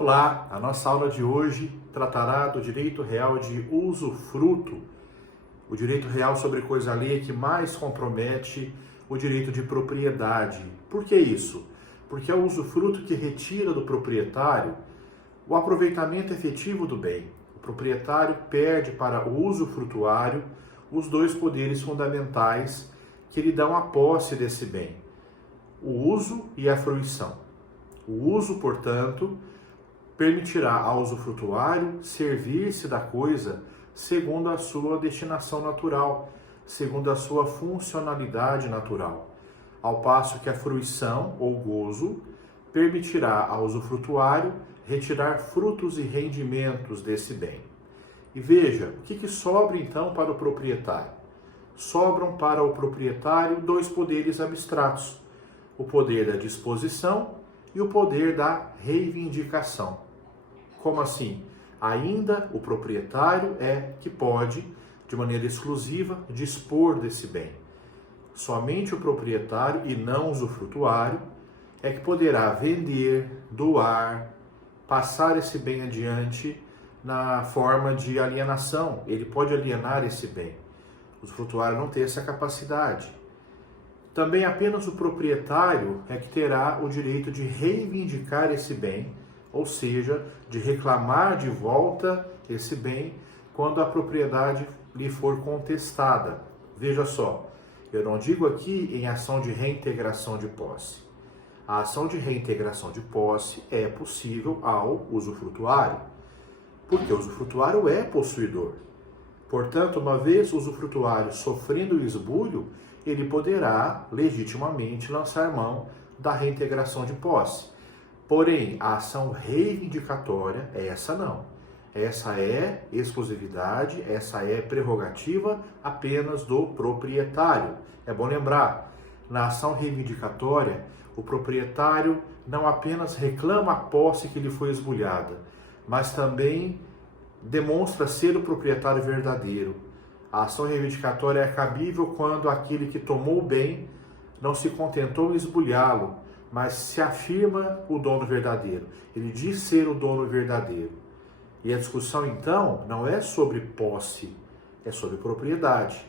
Olá, a nossa aula de hoje tratará do direito real de usufruto, o direito real sobre coisa alheia que mais compromete o direito de propriedade. Por que isso? Porque é o usufruto que retira do proprietário o aproveitamento efetivo do bem. O proprietário perde para o usufrutuário os dois poderes fundamentais que lhe dão a posse desse bem: o uso e a fruição. O uso, portanto, permitirá ao usufrutuário servir-se da coisa segundo a sua destinação natural, segundo a sua funcionalidade natural, ao passo que a fruição ou gozo permitirá ao usufrutuário retirar frutos e rendimentos desse bem. E veja, o que sobra então para o proprietário? Sobram para o proprietário dois poderes abstratos: o poder da disposição e o poder da reivindicação. Como assim? Ainda o proprietário é que pode, de maneira exclusiva, dispor desse bem. Somente o proprietário e não o usufrutuário é que poderá vender, doar, passar esse bem adiante na forma de alienação. Ele pode alienar esse bem. O usufrutuário não tem essa capacidade. Também apenas o proprietário é que terá o direito de reivindicar esse bem, ou seja, de reclamar de volta esse bem quando a propriedade lhe for contestada. Veja só, eu não digo aqui em ação de reintegração de posse. A ação de reintegração de posse é possível ao usufrutuário, porque o usufrutuário é possuidor. Portanto, uma vez o usufrutuário sofrendo o esbulho, ele poderá legitimamente lançar mão da reintegração de posse. Porém, a ação reivindicatória, essa não. Essa é exclusividade, essa é prerrogativa apenas do proprietário. É bom lembrar, na ação reivindicatória, o proprietário não apenas reclama a posse que lhe foi esbulhada, mas também demonstra ser o proprietário verdadeiro. A ação reivindicatória é cabível quando aquele que tomou o bem não se contentou em esbulhá-lo, mas se afirma o dono verdadeiro. Ele diz ser o dono verdadeiro. E a discussão, então, não é sobre posse, é sobre propriedade.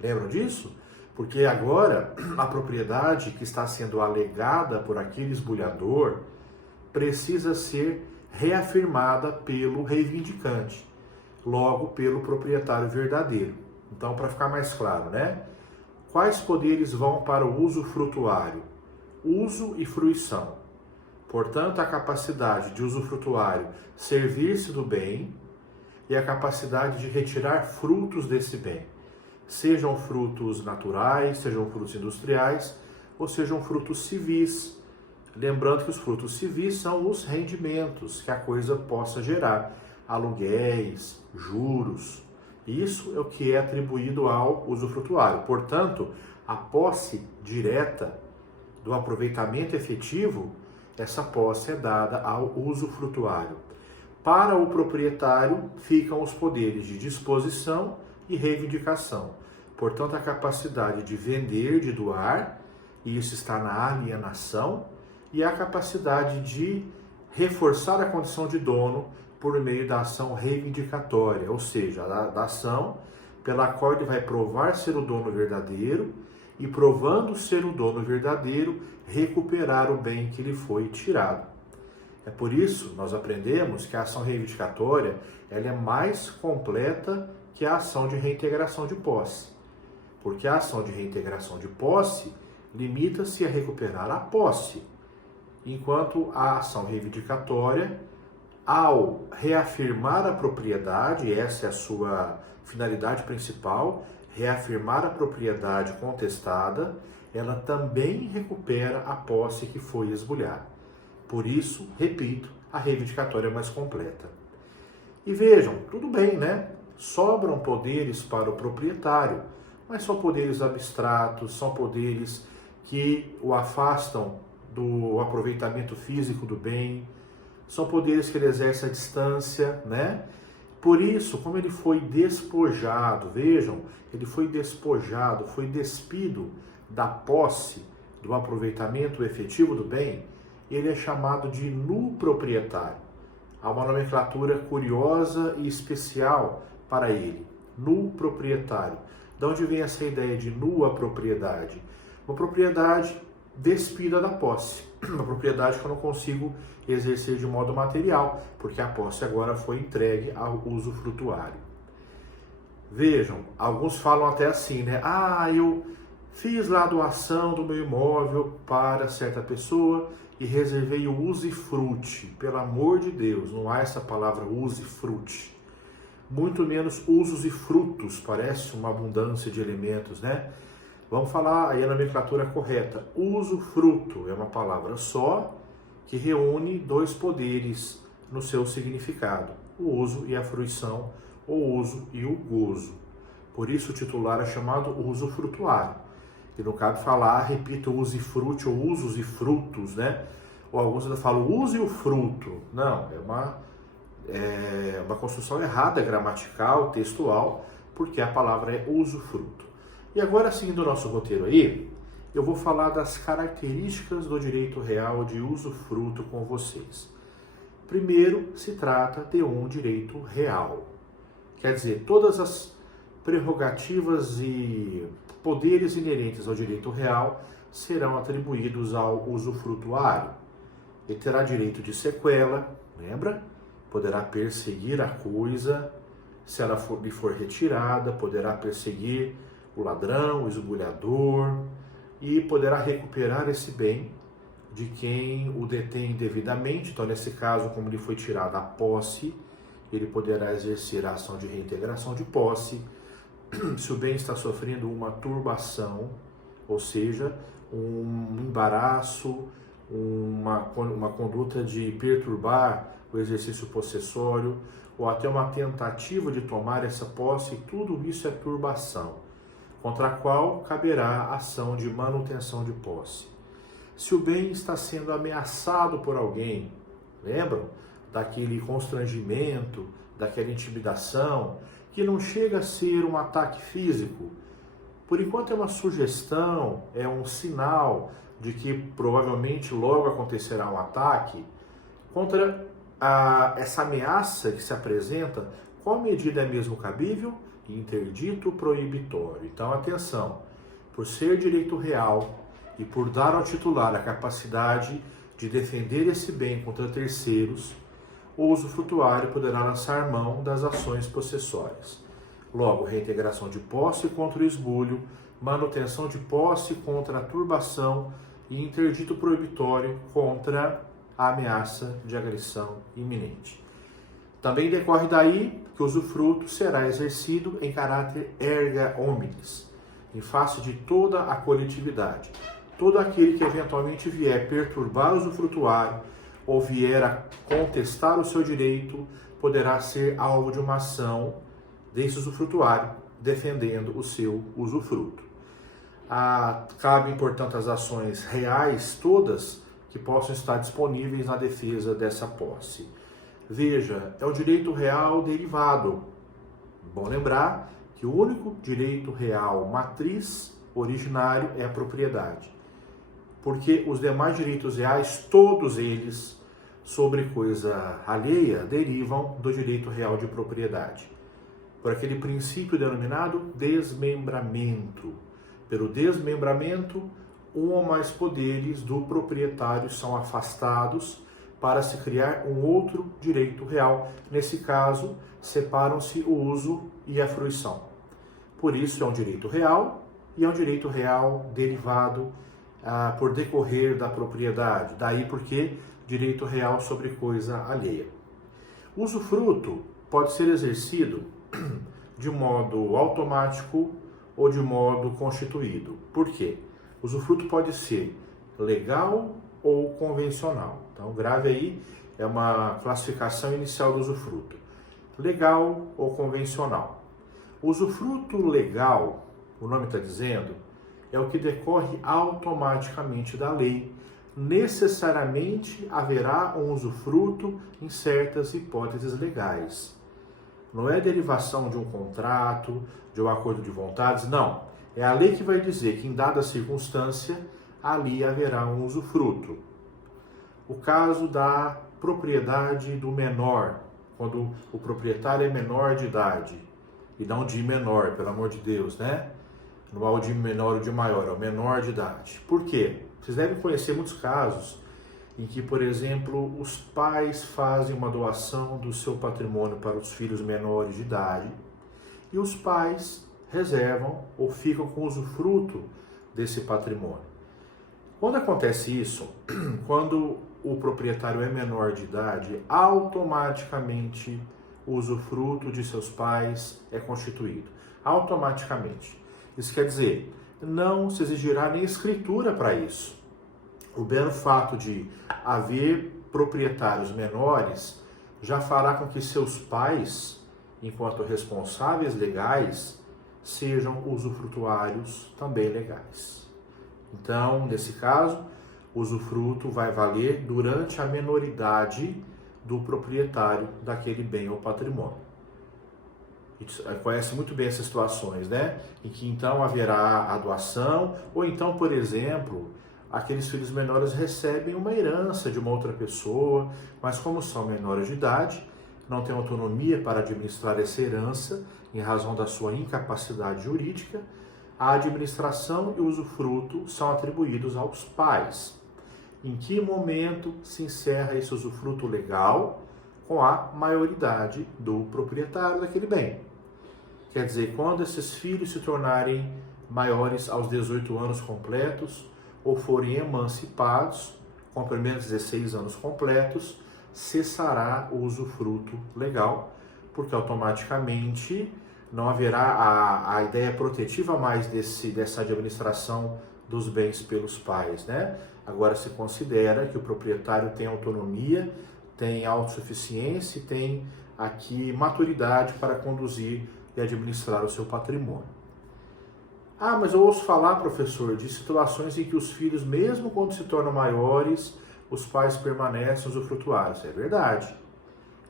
Lembram disso? Porque agora a propriedade que está sendo alegada por aquele esbulhador precisa ser reafirmada pelo reivindicante, logo pelo proprietário verdadeiro. Então, para ficar mais claro, né? Quais poderes vão para o usufrutuário? Uso e fruição. Portanto, a capacidade de usufrutuário servir-se do bem e a capacidade de retirar frutos desse bem, sejam frutos naturais, sejam frutos industriais ou sejam frutos civis. Lembrando que os frutos civis são os rendimentos que a coisa possa gerar, aluguéis, juros. Isso é o que é atribuído ao usufrutuário. Portanto, a posse direta do aproveitamento efetivo, essa posse é dada ao usufrutuário. Para o proprietário ficam os poderes de disposição e reivindicação. Portanto, a capacidade de vender, de doar, e isso está na alienação, e a capacidade de reforçar a condição de dono por meio da ação reivindicatória, ou seja, da ação pela qual ele vai provar ser o dono verdadeiro e, provando ser o dono verdadeiro, recuperar o bem que lhe foi tirado. É por isso nós aprendemos que a ação reivindicatória ela é mais completa que a ação de reintegração de posse. Porque a ação de reintegração de posse limita-se a recuperar a posse, enquanto a ação reivindicatória, ao reafirmar a propriedade, essa é a sua finalidade principal, reafirmar a propriedade contestada, ela também recupera a posse que foi esbulhada. Por isso, repito, a reivindicatória é mais completa. E vejam, tudo bem, né? Sobram poderes para o proprietário, mas são poderes abstratos, são poderes que o afastam do aproveitamento físico do bem, são poderes que ele exerce à distância, né? Por isso, como ele foi despojado, vejam, ele foi despojado, foi despido da posse do aproveitamento efetivo do bem, ele é chamado de nuproprietário. Há uma nomenclatura curiosa e especial para ele, nuproprietário. De onde vem essa ideia de nua propriedade? Uma propriedade despida da posse, uma propriedade que eu não consigo exercer de modo material, porque a posse agora foi entregue ao usufrutuário. Vejam, alguns falam até assim, né? Eu fiz lá a doação do meu imóvel para certa pessoa e reservei o usufrute. Pelo amor de Deus, não há essa palavra usufrute. Muito menos usos e frutos, parece uma abundância de elementos, né? Vamos falar aí a nomenclatura correta. Usufruto é uma palavra só que reúne dois poderes no seu significado, o uso e a fruição, o uso e o gozo. Por isso o titular é chamado usufrutuário. E não cabe falar, repito, usufrute ou usos e frutos, né? Ou alguns ainda falam use o fruto. Não, é uma construção errada, gramatical, textual, porque a palavra é usufruto. E agora, seguindo o nosso roteiro aí, eu vou falar das características do direito real de usufruto com vocês. Primeiro, se trata de um direito real. Quer dizer, todas as prerrogativas e poderes inerentes ao direito real serão atribuídos ao usufrutuário. Ele terá direito de sequela, lembra? Poderá perseguir a coisa, se ela lhe for retirada, poderá perseguir o ladrão, o esbulhador, e poderá recuperar esse bem de quem o detém devidamente. Então, nesse caso, como lhe foi tirada a posse, ele poderá exercer a ação de reintegração de posse. Se o bem está sofrendo uma turbação, ou seja, um embaraço, uma conduta de perturbar o exercício possessório, ou até uma tentativa de tomar essa posse, tudo isso é turbação, contra a qual caberá a ação de manutenção de posse. Se o bem está sendo ameaçado por alguém, lembram daquele constrangimento, daquela intimidação, que não chega a ser um ataque físico, por enquanto é uma sugestão, é um sinal de que provavelmente logo acontecerá um ataque, contra essa ameaça que se apresenta, qual medida é mesmo cabível? Interdito proibitório. Então, atenção, por ser direito real e por dar ao titular a capacidade de defender esse bem contra terceiros, o usufrutuário poderá lançar mão das ações possessórias. Logo, reintegração de posse contra o esbulho, manutenção de posse contra a turbação e interdito proibitório contra a ameaça de agressão iminente. Também decorre daí que o usufruto será exercido em caráter erga omnes, em face de toda a coletividade. Todo aquele que eventualmente vier perturbar o usufrutuário ou vier a contestar o seu direito poderá ser alvo de uma ação desse usufrutuário defendendo o seu usufruto. Cabem, portanto, as ações reais todas que possam estar disponíveis na defesa dessa posse. Veja, é um direito real derivado. Bom lembrar que o único direito real matriz originário é a propriedade. Porque os demais direitos reais, todos eles, sobre coisa alheia, derivam do direito real de propriedade. Por aquele princípio denominado desmembramento. Pelo desmembramento, um ou mais poderes do proprietário são afastados para se criar um outro direito real. Nesse caso, separam-se o uso e a fruição. Por isso, é um direito real e é um direito real derivado por decorrer da propriedade. Daí porque direito real sobre coisa alheia. O usufruto pode ser exercido de modo automático ou de modo constituído. Por quê? O usufruto pode ser legal ou convencional. Então, grave aí, é uma classificação inicial do usufruto. Legal ou convencional. O usufruto legal, o nome está dizendo, é o que decorre automaticamente da lei. Necessariamente haverá um usufruto em certas hipóteses legais. Não é derivação de um contrato, de um acordo de vontades, não. É a lei que vai dizer que em dada circunstância, ali haverá um usufruto. o caso da propriedade do menor, quando o proprietário é menor de idade, e não de menor, pelo amor de Deus, né? Não é o de menor ou de maior, é o menor de idade. Por quê? Vocês devem conhecer muitos casos em que, por exemplo, os pais fazem uma doação do seu patrimônio para os filhos menores de idade e os pais reservam ou ficam com o usufruto desse patrimônio. Quando acontece isso, quando o proprietário é menor de idade, automaticamente o usufruto de seus pais é constituído. Automaticamente. Isso quer dizer, não se exigirá nem escritura para isso. O mero fato de haver proprietários menores já fará com que seus pais, enquanto responsáveis legais, sejam usufrutuários também legais. Então, nesse caso, o usufruto vai valer durante a menoridade do proprietário daquele bem ou patrimônio. Conhece muito bem essas situações, né? Em que então haverá a doação, ou então, por exemplo, aqueles filhos menores recebem uma herança de uma outra pessoa, mas como são menores de idade, não têm autonomia para administrar essa herança, em razão da sua incapacidade jurídica, a administração e o usufruto são atribuídos aos pais. Em que momento se encerra esse usufruto legal? Com a maioridade do proprietário daquele bem. Quer dizer, quando esses filhos se tornarem maiores aos 18 anos completos ou forem emancipados, com pelo menos 16 anos completos, cessará o usufruto legal, porque automaticamente não haverá a ideia protetiva mais dessa administração dos bens pelos pais, né? Agora se considera que o proprietário tem autonomia, tem autossuficiência e tem aqui maturidade para conduzir e administrar o seu patrimônio. Ah, mas eu ouço falar, professor, de situações em que os filhos, mesmo quando se tornam maiores, os pais permanecem usufrutuários. É verdade.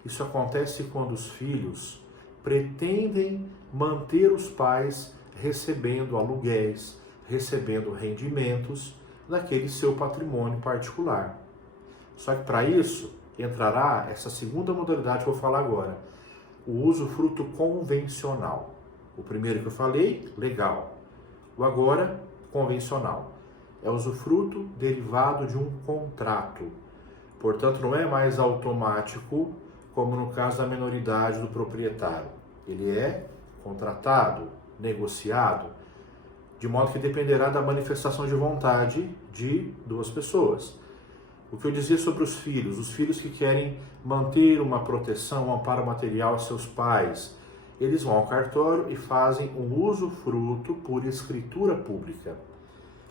Isso acontece quando os filhos pretendem manter os pais recebendo aluguéis, recebendo rendimentos daquele seu patrimônio particular. Só que para isso entrará essa segunda modalidade que eu vou falar agora, o usufruto convencional. O primeiro que eu falei, legal. O agora, convencional. É o usufruto derivado de um contrato. Portanto, não é mais automático, como no caso da menoridade do proprietário. Ele é contratado, negociado, de modo que dependerá da manifestação de vontade de duas pessoas. O que eu dizia sobre os filhos que querem manter uma proteção, um amparo material aos seus pais, eles vão ao cartório e fazem um usufruto por escritura pública.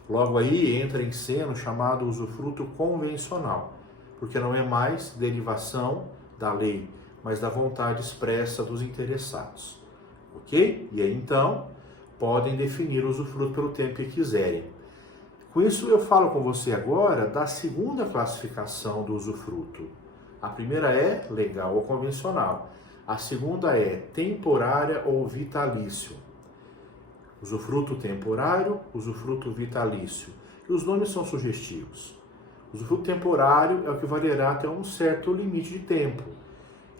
Logo aí entra em cena o chamado usufruto convencional, porque não é mais derivação da lei, mas da vontade expressa dos interessados. Ok? E aí então podem definir o usufruto pelo tempo que quiserem. Com isso eu falo com você agora da segunda classificação do usufruto. A primeira é legal ou convencional. A segunda é temporária ou vitalício. Usufruto temporário, usufruto vitalício. E os nomes são sugestivos. O usufruto temporário é o que valerá até um certo limite de tempo.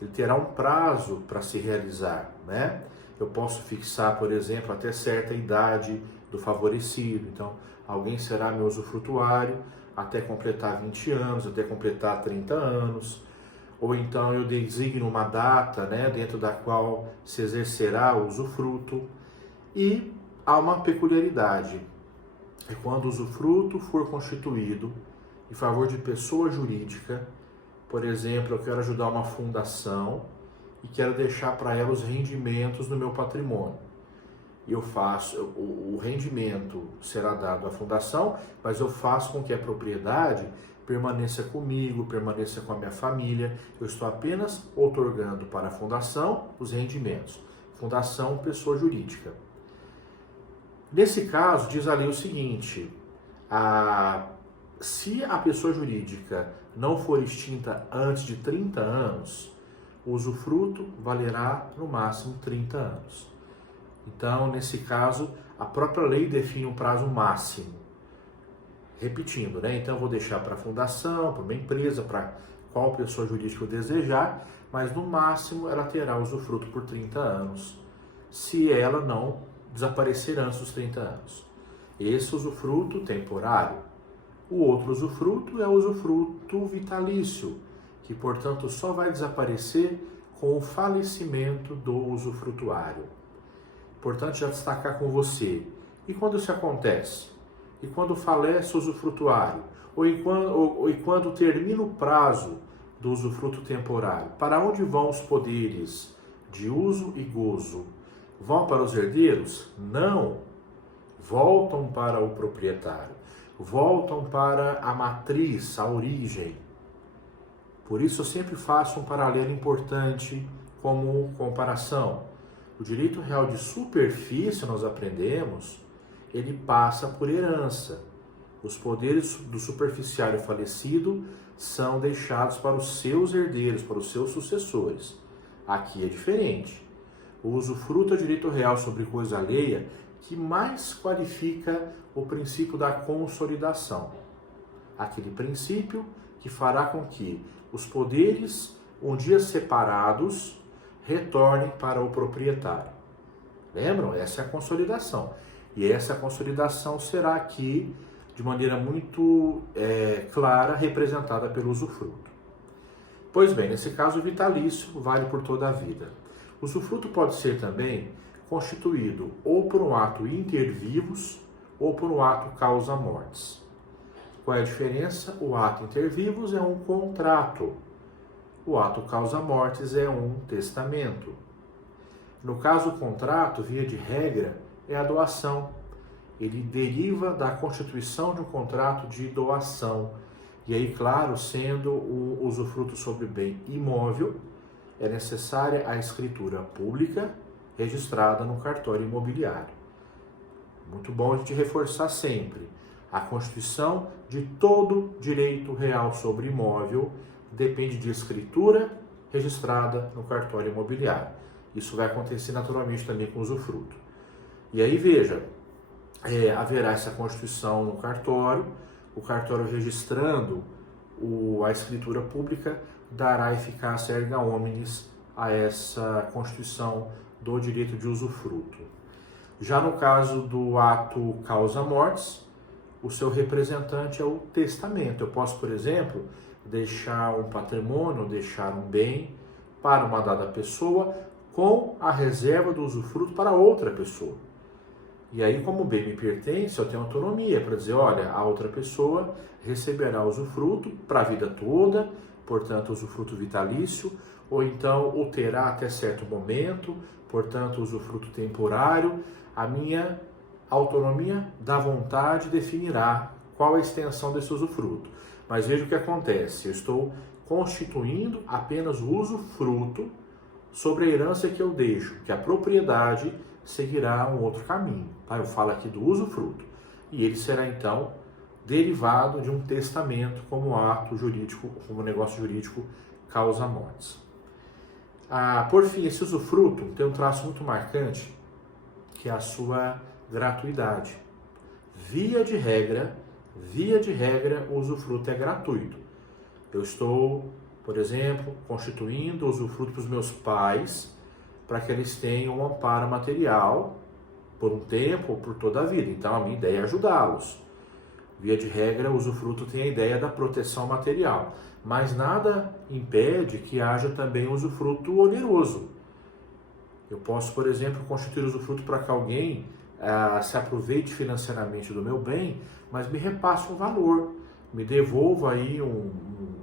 Ele terá um prazo para se realizar, né? Eu posso fixar, por exemplo, até certa idade do favorecido. Então, alguém será meu usufrutuário até completar 20 anos, até completar 30 anos. Ou então eu designo uma data, né, dentro da qual se exercerá o usufruto. E há uma peculiaridade. É quando o usufruto for constituído em favor de pessoa jurídica. Por exemplo, eu quero ajudar uma fundação e quero deixar para ela os rendimentos do meu patrimônio. Eu faço, o rendimento será dado à fundação, mas eu faço com que a propriedade permaneça comigo, permaneça com a minha família. Eu estou apenas outorgando para a fundação os rendimentos. Fundação, pessoa jurídica. Nesse caso, diz a lei o seguinte, se a pessoa jurídica não for extinta antes de 30 anos, o usufruto valerá no máximo 30 anos. Então, nesse caso, a própria lei define um prazo máximo. Repetindo, né? Então eu vou deixar para a fundação, para uma empresa, para qual pessoa jurídica eu desejar, mas no máximo ela terá usufruto por 30 anos, se ela não desaparecer antes dos 30 anos. Esse usufruto temporário. O outro usufruto é o usufruto vitalício, que portanto só vai desaparecer com o falecimento do usufrutuário. Importante já destacar com você. E quando isso acontece? E quando falece o usufrutuário? E quando termina o prazo do usufruto temporário? Para onde vão os poderes de uso e gozo? Vão para os herdeiros? Não. Voltam para o proprietário. Voltam para a matriz, a origem. Por isso eu sempre faço um paralelo importante como comparação. O direito real de superfície, nós aprendemos, ele passa por herança. Os poderes do superficiário falecido são deixados para os seus herdeiros, para os seus sucessores. Aqui é diferente. O usufruto é o direito real sobre coisa alheia que mais qualifica o princípio da consolidação. Aquele princípio que fará com que os poderes, um dia separados, retornem para o proprietário. Lembram? Essa é a consolidação. E essa consolidação será aqui, de maneira muito clara, representada pelo usufruto. Pois bem, nesse caso, o vitalício vale por toda a vida. O usufruto pode ser também constituído ou por um ato inter vivos ou por um ato causa mortis. Qual é a diferença? O ato inter vivos é um contrato. O ato causa mortis é um testamento. No caso, o contrato, via de regra, é a doação. Ele deriva da constituição de um contrato de doação. E aí, claro, sendo um usufruto sobre bem imóvel, é necessária a escritura pública registrada no cartório imobiliário. Muito bom a gente reforçar sempre. A constituição de todo direito real sobre imóvel depende de escritura registrada no cartório imobiliário. Isso vai acontecer naturalmente também com o usufruto. E aí, veja, haverá essa constituição no cartório, o cartório registrando a escritura pública dará eficácia erga omnes a essa constituição do direito de usufruto. Já no caso do ato causa mortis, o seu representante é o testamento. Eu posso, por exemplo, deixar um patrimônio, deixar um bem para uma dada pessoa com a reserva do usufruto para outra pessoa. E aí, como o bem me pertence, eu tenho autonomia para dizer, olha, a outra pessoa receberá usufruto para a vida toda, portanto, usufruto vitalício, ou então o terá até certo momento, portanto, usufruto temporário. A minha autonomia da vontade definirá qual a extensão desse usufruto. Mas veja o que acontece, eu estou constituindo apenas o usufruto sobre a herança que eu deixo, que a propriedade seguirá um outro caminho. Tá? Eu falo aqui do usufruto. E ele será, então, derivado de um testamento como ato jurídico, como negócio jurídico causa mortis. Por fim, esse usufruto tem um traço muito marcante, que é a sua gratuidade. Via de regra, o usufruto é gratuito. Eu estou, por exemplo, constituindo o usufruto para os meus pais, para que eles tenham um amparo material por um tempo ou por toda a vida. Então, a minha ideia é ajudá-los. Via de regra, o usufruto tem a ideia da proteção material, mas nada impede que haja também um usufruto oneroso. Eu posso, por exemplo, constituir usufruto para que alguém se aproveite financeiramente do meu bem, mas me repasse um valor, me devolva aí um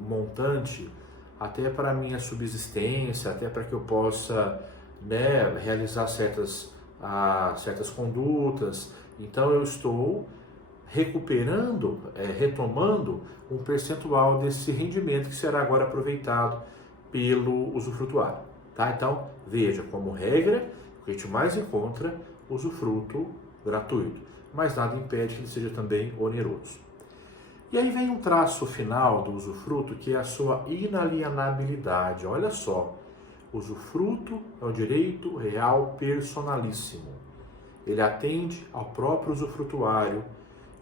montante, até para a minha subsistência, até para que eu possa realizar certas condutas. Então eu estou recuperando, retomando um percentual desse rendimento que será agora aproveitado pelo usufrutuário. Tá? Então, veja, como regra, o que a gente mais encontra, usufruto gratuito, mas nada impede que ele seja também oneroso. E aí vem um traço final do usufruto, que é a sua inalienabilidade. Olha só, usufruto é o direito real personalíssimo. Ele atende ao próprio usufrutuário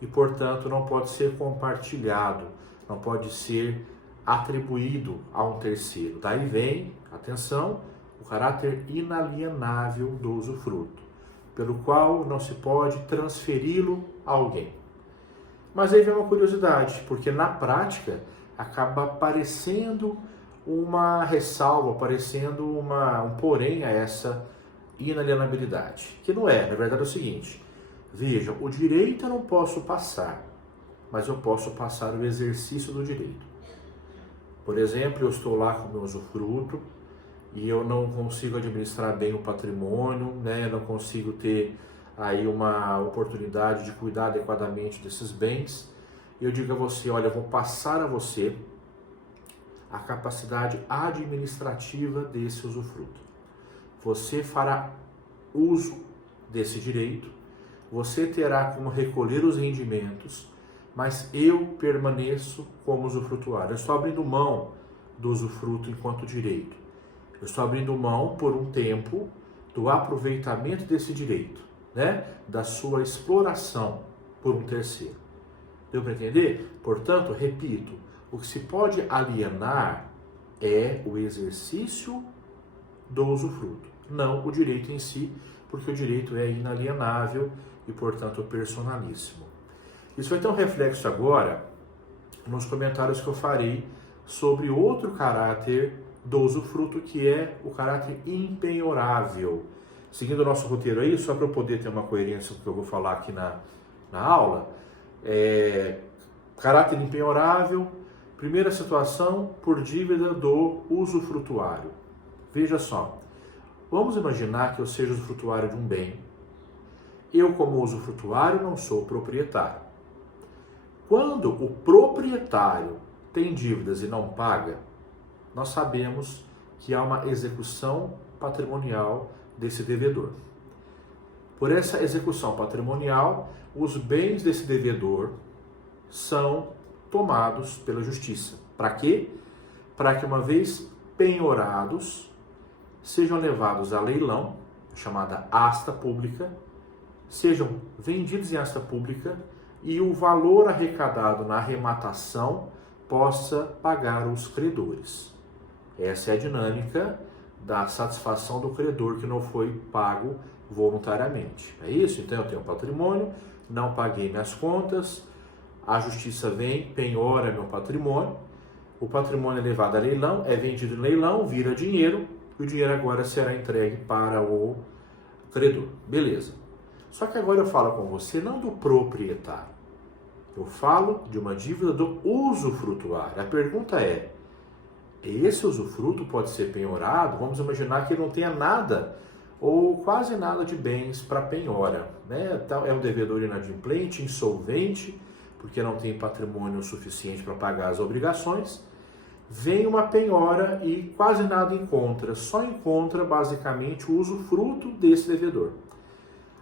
e, portanto, não pode ser compartilhado, não pode ser atribuído a um terceiro. Daí vem, atenção, o caráter inalienável do usufruto, pelo qual não se pode transferi-lo a alguém. Mas aí vem uma curiosidade, porque na prática acaba aparecendo uma ressalva, aparecendo um porém a essa inalienabilidade, que não é, na verdade é o seguinte: veja, o direito eu não posso passar, mas eu posso passar o exercício do direito. Por exemplo, eu estou lá com o meu usufruto e eu não consigo administrar bem o patrimônio, né? Eu não consigo ter aí uma oportunidade de cuidar adequadamente desses bens. Eu digo a você, olha, eu vou passar a você a capacidade administrativa desse usufruto. Você fará uso desse direito, você terá como recolher os rendimentos, mas eu permaneço como usufrutuário. Eu estou abrindo mão do usufruto enquanto direito. Eu estou abrindo mão por um tempo do aproveitamento desse direito, né? Da sua exploração por um terceiro. Deu para entender? Portanto, repito, o que se pode alienar é o exercício do usufruto, não o direito em si, porque o direito é inalienável e, portanto, personalíssimo. Isso vai ter um reflexo agora nos comentários que eu farei sobre outro caráter do usufruto, que é o caráter impenhorável. Seguindo o nosso roteiro aí, só para eu poder ter uma coerência com o que eu vou falar aqui na aula, caráter impenhorável, primeira situação, por dívida do usufrutuário. Veja só, vamos imaginar que eu seja usufrutuário de um bem. Eu, como usufrutuário, não sou proprietário. Quando o proprietário tem dívidas e não paga, nós sabemos que há uma execução patrimonial desse devedor. Por essa execução patrimonial, os bens desse devedor são tomados pela justiça. Para quê? Para que, uma vez penhorados, sejam levados a leilão, chamada asta pública, sejam vendidos em asta pública e o valor arrecadado na arrematação possa pagar os credores. Essa é a dinâmica da satisfação do credor que não foi pago voluntariamente. É isso? Então eu tenho patrimônio, não paguei minhas contas, a justiça vem, penhora meu patrimônio, o patrimônio é levado a leilão, é vendido em leilão, vira dinheiro, e o dinheiro agora será entregue para o credor. Beleza. Só que agora eu falo com você não do proprietário, eu falo de uma dívida do usufrutuário. A pergunta é, esse usufruto pode ser penhorado? Vamos imaginar que ele não tenha nada ou quase nada de bens para penhora, né? É um devedor inadimplente, insolvente, porque não tem patrimônio suficiente para pagar as obrigações. Vem uma penhora e quase nada encontra, só encontra basicamente o usufruto desse devedor.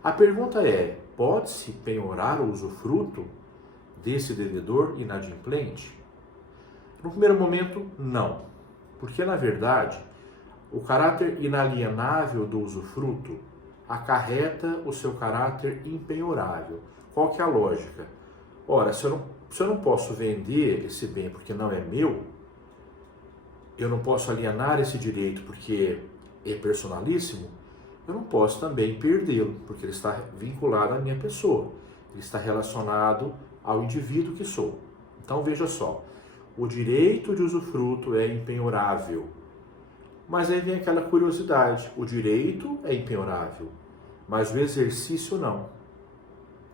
A pergunta é, pode-se penhorar o usufruto desse devedor inadimplente? No primeiro momento, não. Porque, na verdade, o caráter inalienável do usufruto acarreta o seu caráter impenhorável. Qual que é a lógica? Ora, se eu não posso vender esse bem porque não é meu, eu não posso alienar esse direito porque é personalíssimo, eu não posso também perdê-lo, porque ele está vinculado à minha pessoa, ele está relacionado ao indivíduo que sou. Então veja só, o direito de usufruto é impenhorável, mas aí vem aquela curiosidade, o direito é impenhorável, mas o exercício não.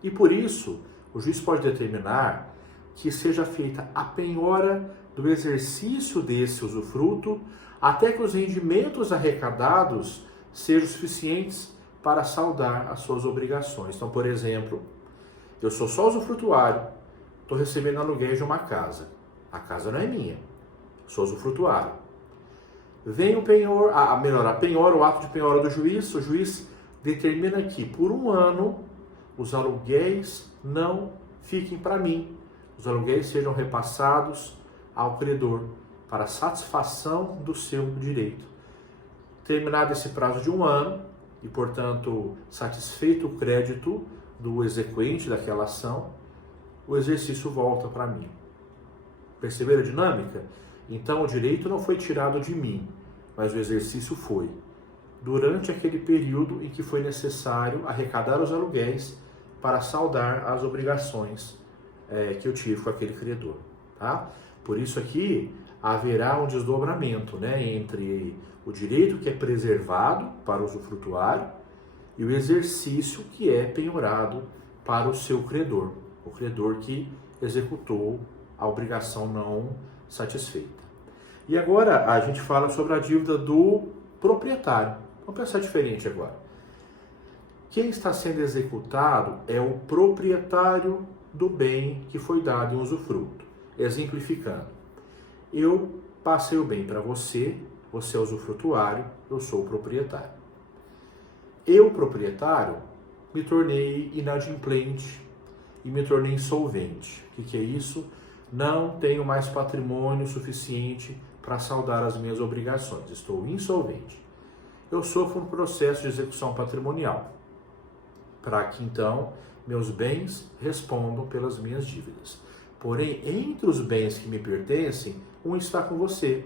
E por isso, o juiz pode determinar que seja feita a penhora do exercício desse usufruto até que os rendimentos arrecadados sejam suficientes para saldar as suas obrigações. Então, por exemplo, eu sou só usufrutuário, estou recebendo aluguel de uma casa. A casa não é minha, sou usufrutuário. Vem o penhor, a penhora, o ato de penhora do juiz, o juiz determina que por um ano os aluguéis não fiquem para mim, os aluguéis sejam repassados ao credor para satisfação do seu direito. Terminado esse prazo de um ano e, portanto, satisfeito o crédito do exequente daquela ação, o exercício volta para mim. Perceberam a dinâmica? Então o direito não foi tirado de mim, mas o exercício foi. Durante aquele período em que foi necessário arrecadar os aluguéis para saldar as obrigações que eu tive com aquele credor. Tá? Por isso aqui haverá um desdobramento, né, entre o direito que é preservado para o usufrutuário e o exercício que é penhorado para o seu credor, o credor que executou a obrigação não satisfeita. E agora a gente fala sobre a dívida do proprietário. Vamos pensar diferente agora. Quem está sendo executado é o proprietário do bem que foi dado em usufruto. Exemplificando, eu passei o bem para você, você é usufrutuário, eu sou o proprietário. Eu, proprietário, me tornei inadimplente e me tornei insolvente. O que é isso? Não tenho mais patrimônio suficiente para saldar as minhas obrigações. Estou insolvente. Eu sofro um processo de execução patrimonial, para que então meus bens respondam pelas minhas dívidas. Porém, entre os bens que me pertencem, um está com você.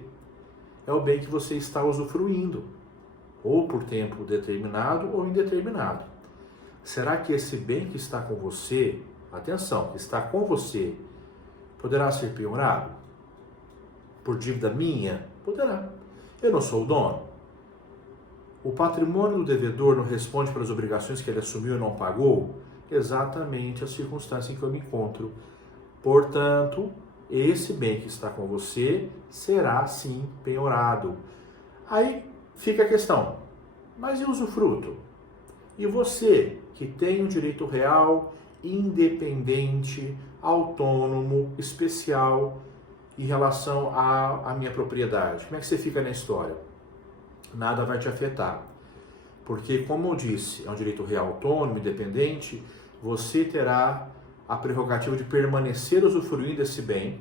É o bem que você está usufruindo, ou por tempo determinado ou indeterminado. Será que esse bem que está com você, atenção, que está com você, poderá ser penhorado? Por dívida minha? Poderá. Eu não sou o dono. O patrimônio do devedor não responde pelas obrigações que ele assumiu e não pagou? Exatamente a circunstância em que eu me encontro. Portanto, esse bem que está com você será sim penhorado. Aí fica a questão, mas e o usufruto? E você que tem um direito real, independente, autônomo, especial em relação à minha propriedade? Como é que você fica na história? Nada vai te afetar. Porque, como eu disse, é um direito real autônomo, independente, você terá a prerrogativa de permanecer usufruindo desse bem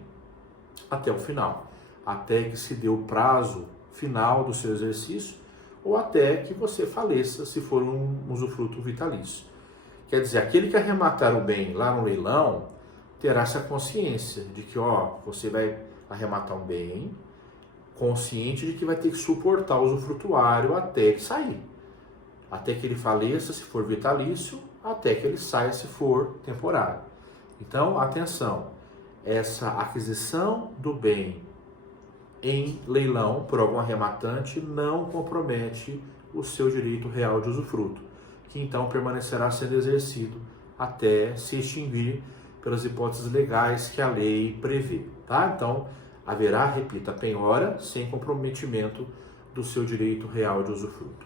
até o final, até que se dê o prazo final do seu exercício ou até que você faleça, se for um usufruto vitalício. Quer dizer, aquele que arrematar o bem lá no leilão terá essa consciência de que, você vai arrematar um bem, consciente de que vai ter que suportar o usufrutuário até ele sair. Até que ele faleça, se for vitalício, até que ele saia, se for temporário. Então, atenção, essa aquisição do bem em leilão por algum arrematante não compromete o seu direito real de usufruto, que então permanecerá sendo exercido até se extinguir pelas hipóteses legais que a lei prevê. Tá? Então, haverá, repito, a penhora sem comprometimento do seu direito real de usufruto.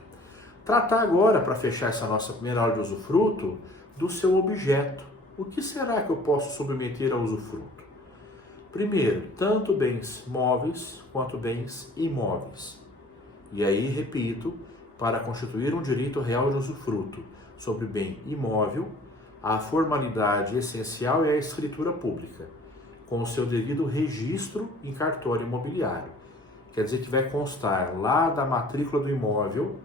Tratar agora, para fechar essa nossa primeira aula de usufruto, do seu objeto. O que será que eu posso submeter ao usufruto? Primeiro, tanto bens móveis quanto bens imóveis. E aí, repito, para constituir um direito real de usufruto sobre bem imóvel, a formalidade essencial é a escritura pública, com o seu devido registro em cartório imobiliário. Quer dizer que vai constar lá da matrícula do imóvel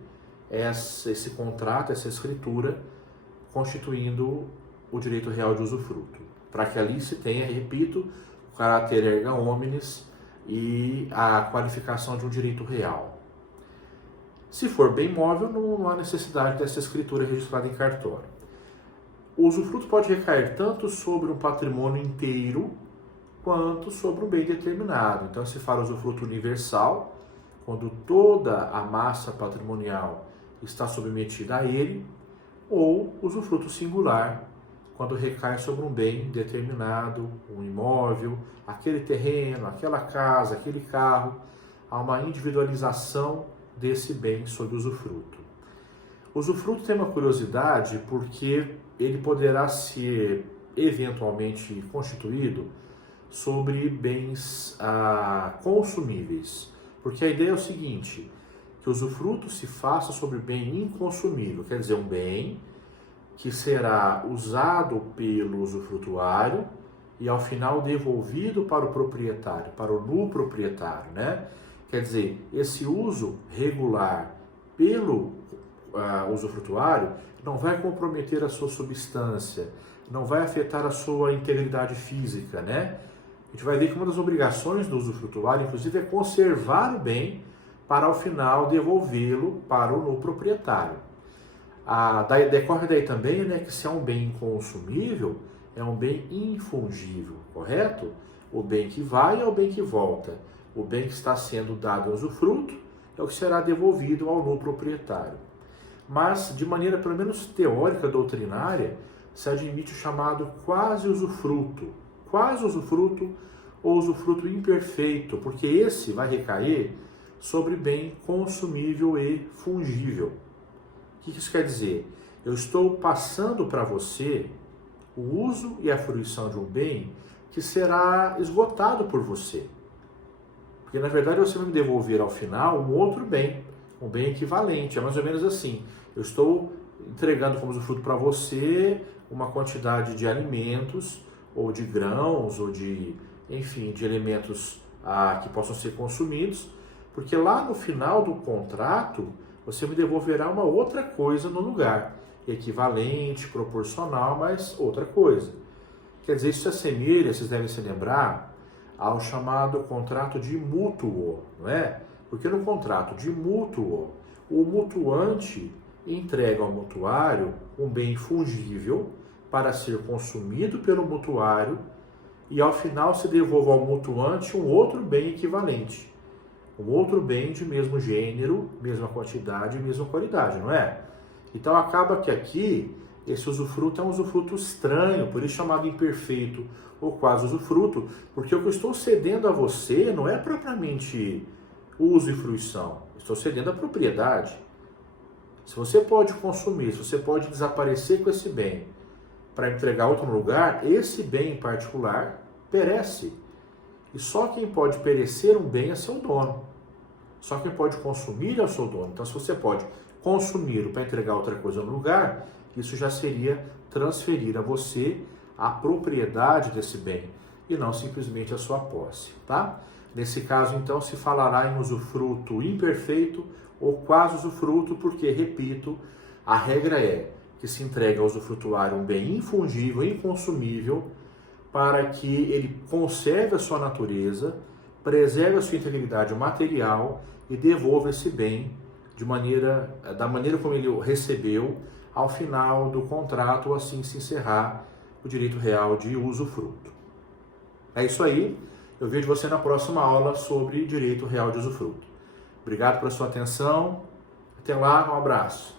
esse contrato, essa escritura, constituindo o direito real de usufruto, para que ali se tenha, repito, o caráter erga omnes e a qualificação de um direito real. Se for bem móvel, não há necessidade dessa escritura registrada em cartório. O usufruto pode recair tanto sobre um patrimônio inteiro, quanto sobre um bem determinado. Então se fala usufruto universal, quando toda a massa patrimonial está submetida a ele, ou usufruto singular, quando recai sobre um bem determinado, um imóvel, aquele terreno, aquela casa, aquele carro, há uma individualização desse bem sob usufruto. O usufruto tem uma curiosidade porque ele poderá ser eventualmente constituído sobre bens consumíveis, porque a ideia é o seguinte, que o usufruto se faça sobre bem inconsumível, quer dizer, um bem que será usado pelo usufrutuário e ao final devolvido para o proprietário, para o nu proprietário, né? Quer dizer, esse uso regular pelo usufrutuário não vai comprometer a sua substância, não vai afetar a sua integridade física, né? A gente vai ver que uma das obrigações do usufrutuário, inclusive, é conservar o bem para, ao final, devolvê-lo para o proprietário. Decorre daí também, né, que se é um bem inconsumível, é um bem infungível, correto? O bem que vai é o bem que volta. O bem que está sendo dado ao usufruto é o que será devolvido ao novo proprietário. Mas, de maneira pelo menos teórica, doutrinária, se admite o chamado quase usufruto ou usufruto imperfeito, porque esse vai recair sobre bem consumível e fungível. O que isso quer dizer? Eu estou passando para você o uso e a fruição de um bem que será esgotado por você. Porque, na verdade, você vai me devolver ao final um outro bem, um bem equivalente. É mais ou menos assim. Eu estou entregando como usufruto para você uma quantidade de alimentos, ou de grãos, ou de, enfim, de elementos que possam ser consumidos, porque lá no final do contrato, você me devolverá uma outra coisa no lugar, equivalente, proporcional, mas outra coisa. Quer dizer, isso se assemelha, vocês devem se lembrar, ao chamado contrato de mútuo, não é? Porque no contrato de mútuo, o mutuante entrega ao mutuário um bem fungível para ser consumido pelo mutuário e ao final se devolve ao mutuante um outro bem equivalente. Um outro bem de mesmo gênero, mesma quantidade e mesma qualidade, não é? Então acaba que aqui esse usufruto é um usufruto estranho, por isso chamado imperfeito ou quase usufruto, porque o que eu estou cedendo a você não é propriamente uso e fruição, estou cedendo a propriedade. Se você pode consumir, se você pode desaparecer com esse bem para entregar outro lugar, esse bem em particular perece. E só quem pode perecer um bem é seu dono. Só quem pode consumir é o seu dono. Então, se você pode consumir para entregar outra coisa no lugar, isso já seria transferir a você a propriedade desse bem e não simplesmente a sua posse, tá? Nesse caso, então, se falará em usufruto imperfeito ou quase usufruto, porque, repito, a regra é que se entrega ao usufrutuário um bem infungível, inconsumível, para que ele conserve a sua natureza, preserve a sua integridade material e devolva esse bem da maneira como ele o recebeu ao final do contrato, ou assim se encerrar o direito real de usufruto. É isso aí, eu vejo você na próxima aula sobre direito real de usufruto. Obrigado pela sua atenção, até lá, um abraço.